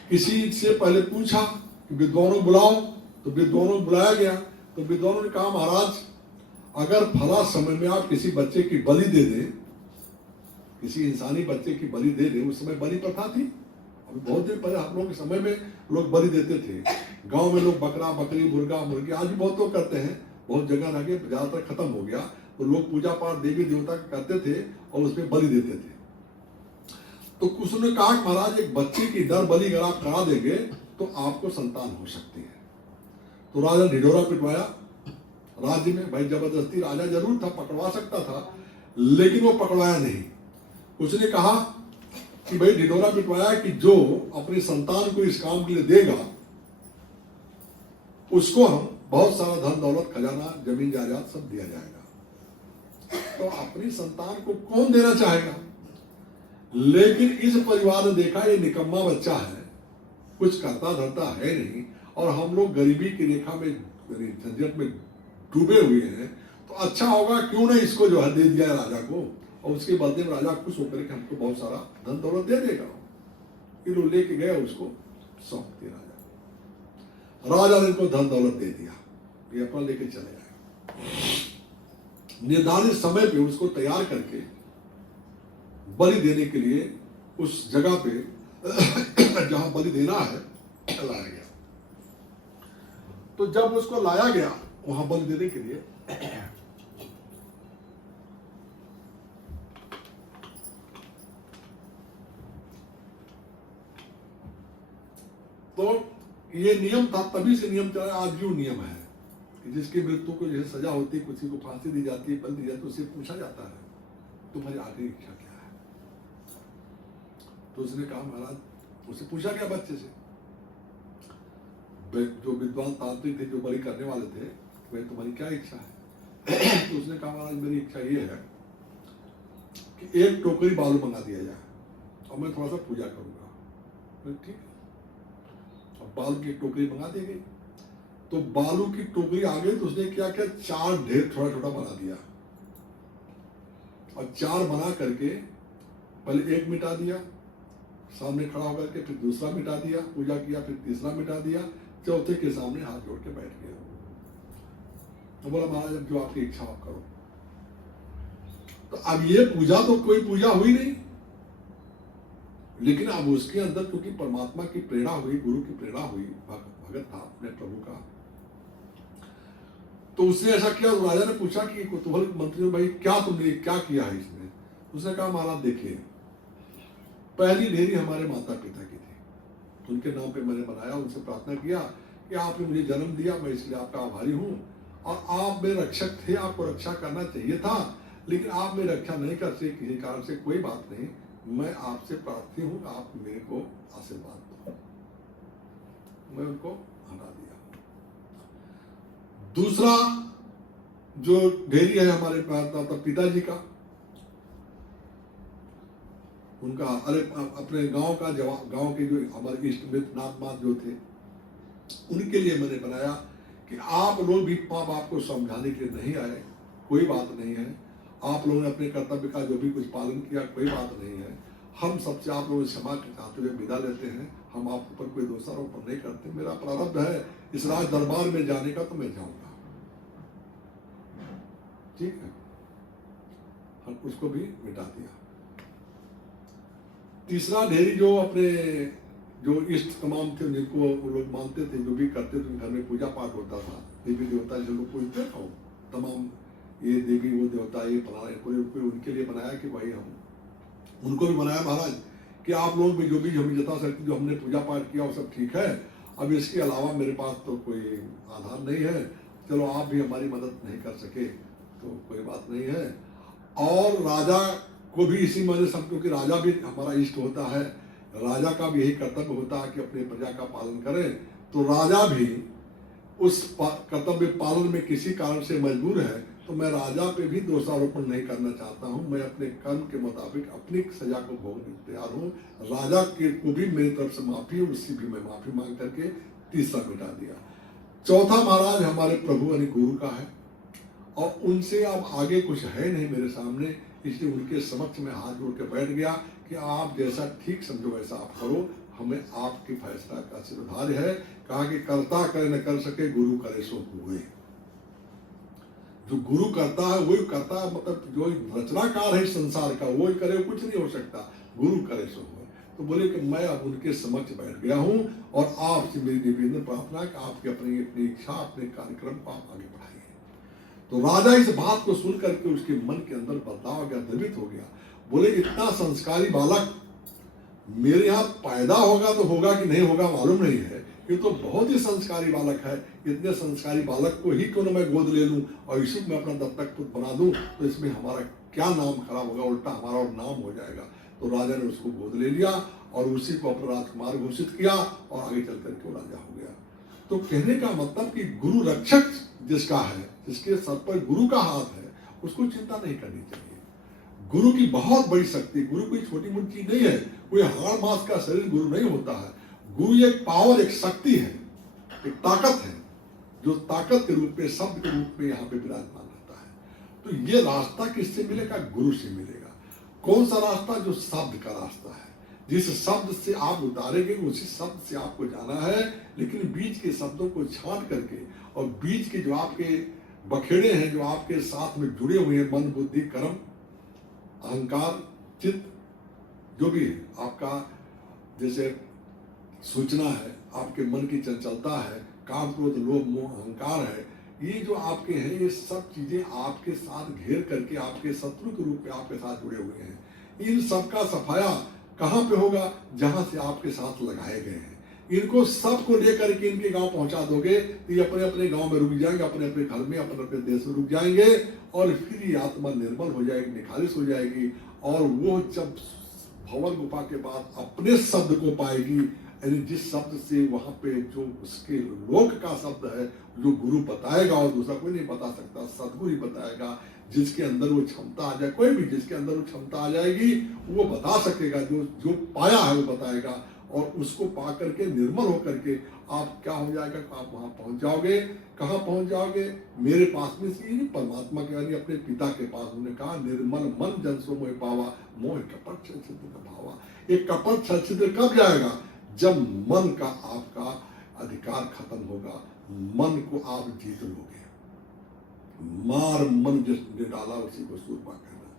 किसी से पहले पूछा कि विद्वानों बुलाओ, तो विद्वानों बुलाया गया। तो विद्वानों ने कहा महाराज अगर फला समय में आप किसी बच्चे की बलि दे दें, किसी इंसानी बच्चे की बलि दे दें, उस समय बलि प्रथा थी। अभी बहुत दिन पहले हम लोगों के समय में लोग बलि देते थे। गांव में लोग बकरा बकरी मुर्गा मुर्गी आज भी बहुत लोग करते हैं, बहुत जगह रह गए, ज्यादातर खत्म हो गया। तो लोग पूजा पाठ देवी देवता करते थे और उसमें बलि देते थे। तो उसने कहा कि महाराज एक बच्चे की डर बलि अगर आप करा देंगे तो आपको संतान हो सकती है। तो राजा ढिढोरा पिटवाया राज्य में। भाई जबरदस्ती राजा जरूर था, पकड़वा सकता था, लेकिन वो पकड़वाया नहीं। उसने कहा कि भाई ढिढोरा पिटवाया कि जो अपनी संतान को इस काम के लिए देगा उसको हम बहुत सारा धन दौलत खजाना जमीन जायदाद सब दिया जाएगा। तो अपनी संतान को कौन देना चाहेगा? लेकिन इस परिवार ने देखा ये निकम्मा बच्चा है, कुछ करता धरता है नहीं, और हम लोग गरीबी की रेखा में झंझट में डूबे हुए हैं, तो अच्छा होगा क्यों ना इसको जो है दे दिया राजा को, और उसके बदले में राजा खुश होकर के हमको बहुत सारा धन दौलत दे देगा। फिर वो लेके गया, उसको सौंप दिया राजा ने इनको धन दौलत दे दिया, ये अपना लेके चले गए। निर्धारित समय पे उसको तैयार करके बलि देने के लिए उस जगह पे जहां बलि देना है लाया गया। तो जब उसको लाया गया वहां बलि देने के लिए, तो ये नियम था, तभी से नियम चला, आज भी नियम है कि जिसकी मृत्यु को जैसे सजा होती है, किसी को फांसी दी जाती है, बल दी जाती है, उससे पूछा जाता है तुम्हारी आखिरी इच्छा क्या है। तो उसने कहा महाराज, उससे पूछा गया बच्चे से, जो विद्वान तांत्रिक थे, जो बलि करने वाले थे, भाई तुम्हारी क्या इच्छा है? तो उसने कहा महाराज मेरी इच्छा ये है कि एक टोकरी बालू मंगा दिया जाए और मैं थोड़ा सा पूजा करूंगा। ठीक है, बालू की टोकरी मंगा दी गई। तो बालू की टोकरी आ गई, तो उसने क्या किया, 4 ढेर छोटा छोटा बना दिया, और 4 बना करके पहले एक मिटा दिया, सामने खड़ा होकर के फिर दूसरा मिटा दिया, पूजा किया, फिर तीसरा मिटा दिया, चौथे के सामने हाथ जोड़ के बैठ गया। तो बोला महाराज अब जो आपकी इच्छा आप करो। तो अब ये पूजा तो कोई पूजा हुई नहीं, लेकिन अब उसके अंदर क्योंकि परमात्मा की प्रेरणा हुई, गुरु की प्रेरणा हुई, भगत था अपने प्रभु का, तो उसने ऐसा किया। तो राजा ने पूछा कि कुतूहल मंत्री भाई क्या तुमने क्या किया है इसमें? उसने कहा महाराज देखिए, पहली ढेरी हमारे माता पिता की थी, उनके नाम पे मैंने बनाया, उनसे प्रार्थना किया कि आपने मुझे जन्म दिया, मैं इसलिए आपका आभारी हूं, और आप मेरे रक्षक थे, आपको रक्षा करना चाहिए था, लेकिन आप मेरी रक्षा नहीं कर सके किसी कारण से, कोई बात नहीं, मैं आपसे प्रार्थी हूं, आप मेरे को आशीर्वाद दो। मैं उनको हटा दिया। दूसरा जो ढेरी है हमारे पिताजी का, उनका अरे अपने गांव का गांव के जो हमारे इष्ट मित्र नाथ मात जो थे, उनके लिए मैंने बनाया कि आप लोग भी माँ बाप को समझाने के लिए नहीं आए, कोई बात नहीं है, आप लोगों ने अपने कर्तव्य का जो भी कुछ पालन किया, कोई बात नहीं है, हम सबसे आप लोगों से क्षमा चाहते हुए विदा लेते हैं, हम आप ऊपर कोई दोषारोपण नहीं करते, मेरा प्रारब्ध है इस राज दरबार में जाने का, तो मैं जाऊंगा। ठीक है, हम उसको भी मिटा दिया। तीसरा ढेरी जो अपने जो इष्ट तमाम थे, जिनको वो लोग मानते थे, जो भी करते थे, घर में पूजा पाठ होता था, देवी देवता जो लोग पूजते थे, तमाम ये देवी वो देवता ये फलाना, कोई उनके लिए बनाया कि भाई हम उनको भी बनाया महाराज कि आप लोग भी जो भी हमें जता सकते, जो हमने पूजा पाठ किया वो सब ठीक है, अब इसके अलावा मेरे पास तो कोई आधार नहीं है, चलो आप भी हमारी मदद नहीं कर सके तो कोई बात नहीं है। और राजा को भी इसी माने सब, क्योंकि राजा भी हमारा इष्ट होता है, राजा का भी यही कर्तव्य होता है कि अपने प्रजा का पालन करें, तो राजा भी उस कर्तव्य पालन में किसी कारण से मजबूर है, तो मैं राजा पे भी दोषारोपण नहीं करना चाहता हूं, मैं अपने कर्म के मुताबिक अपनी सजा को भोगने तैयार हूं। राजा के को भी मेरी तरफ से माफी है, उससे भी मैं माफी मांग करके तीसरा मिटा दिया। चौथा महाराज हमारे प्रभु यानी गुरु का है, और उनसे अब आगे कुछ है नहीं मेरे सामने, इसलिए उनके समक्ष में हाथ जोड़ के बैठ गया कि आप जैसा ठीक समझो वैसा आप करो, हमें आपके फैसला का आशीर्वाद है। कहा कि कर्ता करे न कर सके, गुरु करे सो हुए। जो गुरु करता है वही करता है, मतलब जो रचनाकार है संसार का वही करे, कुछ नहीं हो सकता, गुरु करे सो हुए। तो बोले कि मैं अब उनके समक्ष बैठ गया हूं और आपसे मेरी निवेदन प्रार्थना है कि आपकी अपनी अपनी इच्छा अपने कार्यक्रम को आप आगे बढ़ाइए। तो राजा इस बात को सुन करके उसके मन के अंदर बदलाव हो गया, द्रवित हो गया। बोले इतना संस्कारी बालक मेरे यहाँ पैदा होगा तो होगा कि नहीं होगा मालूम नहीं है, ये तो बहुत ही संस्कारी बालक है, इतने संस्कारी बालक को ही क्यों न मैं गोद ले लूं और इसी में अपना दत्तक पुत्र बना दूं, तो इसमें हमारा क्या नाम खराब होगा, उल्टा हमारा और नाम हो जाएगा। तो राजा ने उसको गोद ले लिया और उसी को अपना राजकुमार घोषित किया और आगे चल करके वो राजा हो गया। तो कहने का मतलब कि गुरु रक्षक जिसका है, जिसके सर पर गुरु का हाथ है, उसको चिंता नहीं करनी चाहिए। गुरु की बहुत बड़ी शक्ति, गुरु कोई छोटी मोटी चीज नहीं है, कोई हाड़ मांस का शरीर गुरु नहीं होता है। गुरु एक पावर, एक शक्ति है, एक ताकत है, जो ताकत के रूप में, शब्द के रूप में यहाँ पे विराजमान रहता है। तो ये रास्ता किससे मिलेगा? गुरु से मिलेगा। कौन सा रास्ता? जो शब्द का रास्ता है, जिस शब्द से आप उतारेंगे उसी शब्द से आपको जाना है, लेकिन बीच के शब्दों को छांट करके और बीच के जो आपके बखेड़े हैं, जो आपके साथ में जुड़े हुए हैं, मन बुद्धि कर्म अहंकार चित्त, जो भी आपका जैसे सूचना है, आपके मन की चंचलता है, काम क्रोध लोभ मोह अहंकार है, ये जो आपके हैं, ये सब चीजें आपके साथ घेर करके आपके शत्रु के रूप में आपके साथ जुड़े हुए हैं। इन सब का सफाया कहाँ पे होगा? जहां से आपके साथ लगाए गए हैं। इनको सबको लेकर के इनके गांव पहुंचा दोगे तो ये अपने अपने गांव में रुक जाएंगे, अपने अपने घर में, अपने अपने देश में रुक जाएंगे, और फिर ये आत्मा निर्मल हो जाएगी, निखालिस हो जाएगी, और वो जब भवन गुफा के बाद अपने शब्द को पाएगी, यानी जिस शब्द से वहां पे जो उसके लोक का शब्द है, जो गुरु बताएगा और दूसरा कोई नहीं बता सकता, सदगुरु ही बताएगा। जिसके अंदर वो क्षमता आ जाए, कोई भी जिसके अंदर वो क्षमता आ जाएगी वो बता सकेगा, जो जो पाया है वो बताएगा, और उसको पा करके निर्मल होकर के आप क्या हो जाएगा? आप वहां पहुंच जाओगे। कहाँ पहुंच जाओगे? मेरे पास में से, परमात्मा के यानी अपने पिता के पास। उन्होंने कहा निर्मल मन जन सो मोह पावा, मोह कपट छल भावा। ये कपट छल कब जाएगा? जब मन का आपका अधिकार खत्म होगा, मन को आप जीत लोगे। मार मन जिसने डाला उसी को सूरमा कहना,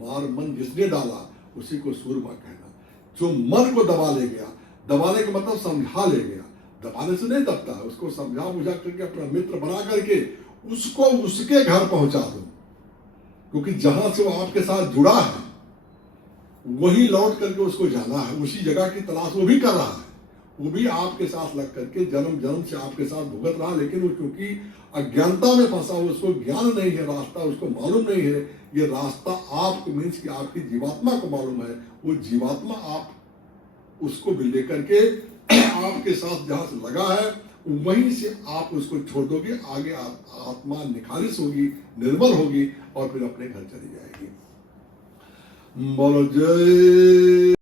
मार मन जिसने डाला उसी को सूरमा कहना। जो मन को दबा ले गया, दबाने का मतलब समझा ले गया, दबाने से नहीं दबता है, उसको समझा बुझा करके अपना मित्र बना करके उसको उसके घर पहुंचा दो, क्योंकि जहां से वो आपके साथ जुड़ा है वही लौट करके उसको जाना है, उसी जगह की तलाश वो भी कर रहा है, वो भी आपके साथ लग करके जन्म जन्म से आपके साथ भुगत रहा, लेकिन वो क्योंकि अज्ञानता में फंसा, उसको ज्ञान नहीं है, रास्ता उसको मालूम नहीं है। ये रास्ता आपको मीन्स कि आपकी जीवात्मा को मालूम है, वो जीवात्मा आप उसको भी लेकर के आपके साथ जहां से लगा है वहीं से आप उसको छोड़ दोगे, आगे आत्मा निखालिस होगी, निर्मल होगी, और फिर अपने घर चली जाएगी। बोलो जय।